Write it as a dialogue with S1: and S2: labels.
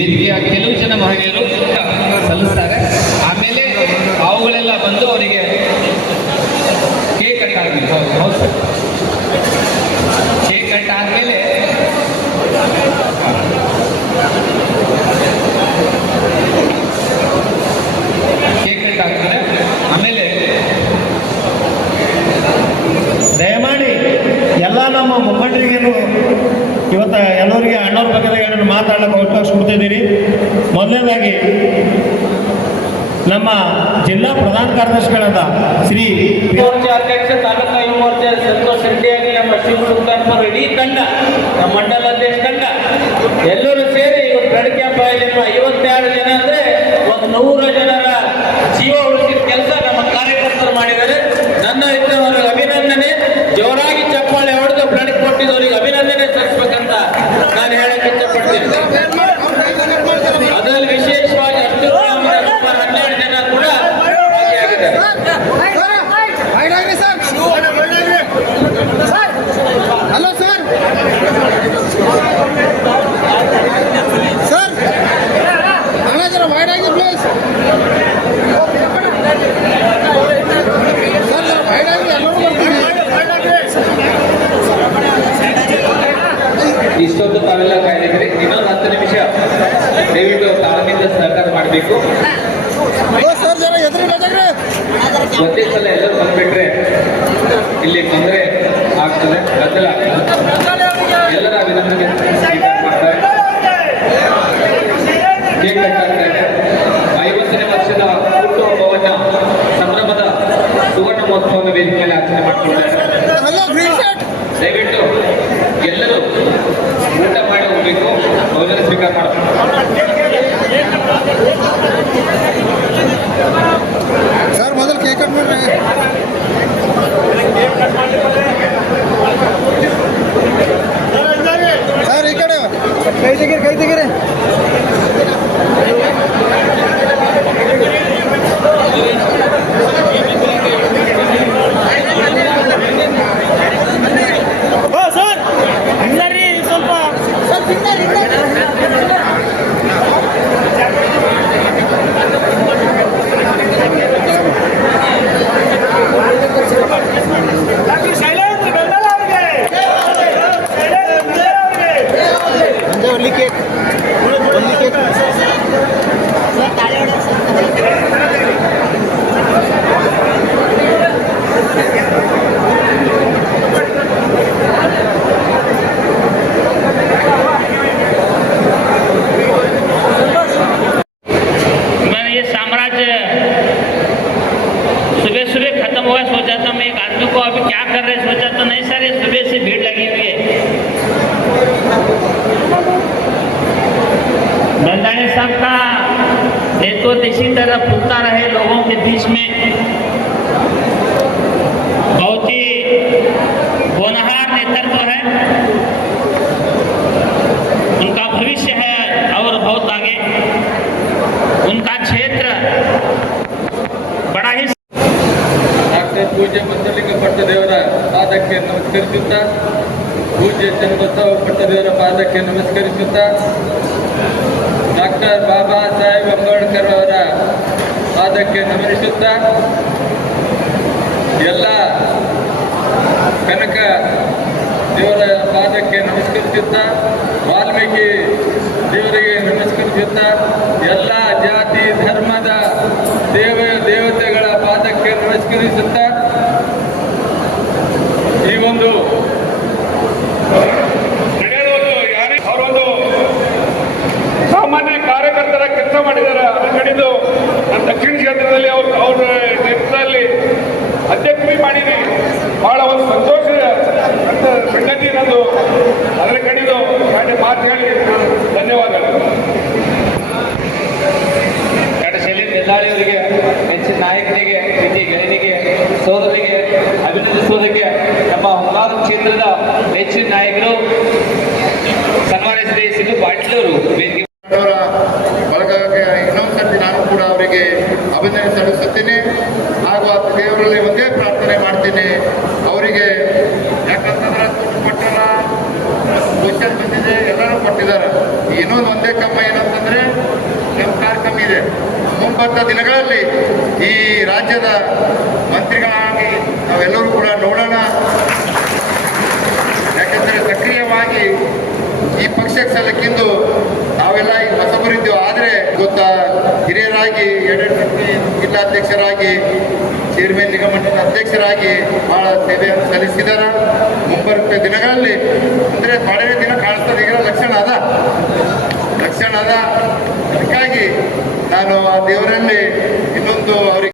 S1: ವೇದಿಕೆಯ ಕೆಲವು ಜನ ಮಹಿಳೆಯರು ಸಲ್ಲಿಸ್ತಾರೆ. ಆಮೇಲೆ ಅವುಗಳೆಲ್ಲ ಬಂದು ಅವರಿಗೆ ಕೇಕ್ ಕಟ್ ಆಗಬೇಕು ಹೌದು ಸರ್. ಕೇಕ್ ಕಟ್ ಆದಮೇಲೆ ಕೇಕ್ ಕಟ್ ಆಮೇಲೆ
S2: ದಯಮಾಡಿ ಎಲ್ಲ ನಮ್ಮ ಮುಖಂಡರಿಗೇನು ಎಲ್ಲರಿಗೆ ಅಣ್ಣವ್ರ ಮಾತಾಡಕ್ಕೆ ಅವಕಾಶ ಕೊಡ್ತಿದ್ದೀರಿ. ಮೊದಲನೇದಾಗಿ, ನಮ್ಮ ಜಿಲ್ಲಾ ಪ್ರಧಾನ ಕಾರ್ಯದರ್ಶಿಗಳಾದ ಶ್ರೀ
S3: ಮೋರ್ಚಾ ಅಧ್ಯಕ್ಷ ತಾಲೂಕಾ ಯುವ ಮೋರ್ಚಾ ಸಂತೋಷ್ ಶೆಟ್ಟಿಯಾಗಿ ನಮ್ಮ ಶಿವ ಸುಲ್ತಾನ್ಪುರ ಇಡೀ ತಂಡ, ನಮ್ಮ ಮಂಡಲ ಅಧ್ಯಕ್ಷ ತಂಡ, ಎಲ್ಲರೂ ಸೇರಿ ಇವತ್ತು ಬೆಳಗ್ಗೆ ಐವತ್ತೆರಡು ಜನ ಅಂದ್ರೆ ಒಂದು ನೂರು ಜನರ ಜೀವ 네. ದಯವಿಟ್ಟು ತಾಳ್ಮೆಯಿಂದ ಸಹಕಾರ ಮಾಡಬೇಕು. ಒಂದೇ ಸಲ ಎಲ್ಲರೂ ಬಂದ್ಬಿಟ್ರೆ ಇಲ್ಲಿ ತೊಂದರೆ ಆಗ್ತದೆ. ಗದ್ದಲ ಎಲ್ಲರ ಅಭಿನಂದನೆ ಐವತ್ತನೇ ವರ್ಷದ ಹುಟ್ಟುಹಬ್ಬವನ್ನ ಸಂಭ್ರಮದ ಸುವರ್ಣ ಮಹೋತ್ಸವದ ವೇದಿಕೆಯಲ್ಲಿ ಆಚರಣೆ
S4: ಮಾಡ್ತಿದ್ದಾರೆ
S3: ದಯವಿಟ್ಟು ಎಲ್ಲರೂ ಊಟ ಮಾಡಿ ಹೋಗ್ಬೇಕು ಭೋಜನ ಸ್ವೀಕಾರ ಮಾಡ್ತಾರೆ
S4: ಸರ್ ಮೊದಲು ಕೇಕ್ ಕಟ್ ಮಾಡ್ರಿ. ಸರ್ ಈ ಕಡೆ. ಕೈ ತೆಗೀರಿ ಕೈ ತೆಗೀರಿ.
S5: खत्म सोचा था मैं एक आदमी को, अभी क्या कर रहे सोचा तो नहीं, सर, ये सुबह से भीड़ लगी हुई है। दंडाई साहब का नेतृत्व इसी तरह फूलता रहे लोगों के बीच में।
S3: ಪಟ್ಟದೇವರ ಪಾದಕ್ಕೆ ನಮಸ್ಕರಿಸುತ್ತಾ, ಪೂಜ್ಯ ಚನ್ನಬಸವ ಪಟ್ಟದೇವರ ಪಾದಕ್ಕೆ ನಮಸ್ಕರಿಸುತ್ತಾ, ಡಾಕ್ಟರ್ ಬಾಬಾ ಸಾಹೇಬ್ ಅಂಬೇಡ್ಕರ್ ಅವರ ಪಾದಕ್ಕೆ ನಮನಿಸುತ್ತಾ ಎಲ್ಲ ಕನಕ ದೇವರ ಪಾದಕ್ಕೆ ನಮಸ್ಕರಿಸುತ್ತಾ, ವಾಲ್ಮೀಕಿ ದೇವರಿಗೆ ನಮಸ್ಕರಿಸುತ್ತಾ, ಎಲ್ಲ ಜಾತಿ, ಧರ್ಮದ ದೇವ, ದೇವತೆಗಳ ಪಾದಕ್ಕೆ ನಮಸ್ಕರಿಸುತ್ತಾ
S1: ಸೋದರಿಗೆ ಅಭಿನಂದಿಸುವುದಕ್ಕೆ ನಮ್ಮ ಹೊಂಗಾರು ಕ್ಷೇತ್ರದ ಹೆಚ್ಚಿನ ನಾಯಕರು, ಸನ್ಮಾನ್ಯ ಶ್ರೀ ಸಿದ್ದು ಪಾಟೀಲ್ ವೇದಿಕೆ
S6: ಬಳಗಕ್ಕೆ ಇನ್ನೊಂದ್ಸರ್ತಿ ನಾನು ಕೂಡ ಅವರಿಗೆ ಅಭಿನಂದನೆ ಸಲ್ಲಿಸುತ್ತೇನೆ. ಹಾಗೂ ಆ ದೇವರಲ್ಲಿ ಒಂದೇ ಪ್ರಾರ್ಥನೆ ಮಾಡ್ತೀನಿ. ಅವರಿಗೆ ಯಾಕಂತಂದ್ರೆ ದುಡ್ಡು ಕೊಟ್ಟಲ್ಲ, ಕ್ವಶನ್ ಬಂದಿದೆ, ಎಲ್ಲರೂ ಕೊಟ್ಟಿದ್ದಾರೆ. ಇನ್ನೊಂದು ಒಂದೇ ಕಮ್ಮ ಏನಂತಂದ್ರೆ ಇದೆ. ಮುಂಬತ್ತ ದಿನಗಳಲ್ಲಿ ಈ ರಾಜ್ಯದ ಮಂತ್ರಿಗಳಾಗಿ ನಾವೆಲ್ಲರೂ ಕೂಡ ನೋಡೋಣ. ಯಾಕಂದರೆ ಸಕ್ರಿಯವಾಗಿ ಈ ಪಕ್ಷಕ್ಕೆ ಸಲಕ್ಕಿಂದು ನಾವೆಲ್ಲ ಈಗ ಹೊಸಬರಿದ್ದೇವೆ ಆದರೆ ಗೊತ್ತಾ, ಹಿರಿಯರಾಗಿ ಜಿಲ್ಲಾ ಜಿಲ್ಲಾಧ್ಯಕ್ಷರಾಗಿ, ಚೇರ್ಮನ್ ನಿಗಮ ಅಧ್ಯಕ್ಷರಾಗಿ ಬಹಳ ಸೇವೆಯನ್ನು ಸಲ್ಲಿಸಿದಾರ. ಮುಂಬರುವ ದಿನಗಳಲ್ಲಿ. ಅಂದರೆ ಬಾಳೆ ದಿನ ಕಾಣಿಸ್ತದೆ ಈಗ ಲಕ್ಷಣ ಅದ. ಲಕ್ಷಣ ಅದ. ಅದಕ್ಕಾಗಿ ನಾನು ಆ ದೇವರಲ್ಲಿ ಇನ್ನೊಂದು ಅವರಿಗೆ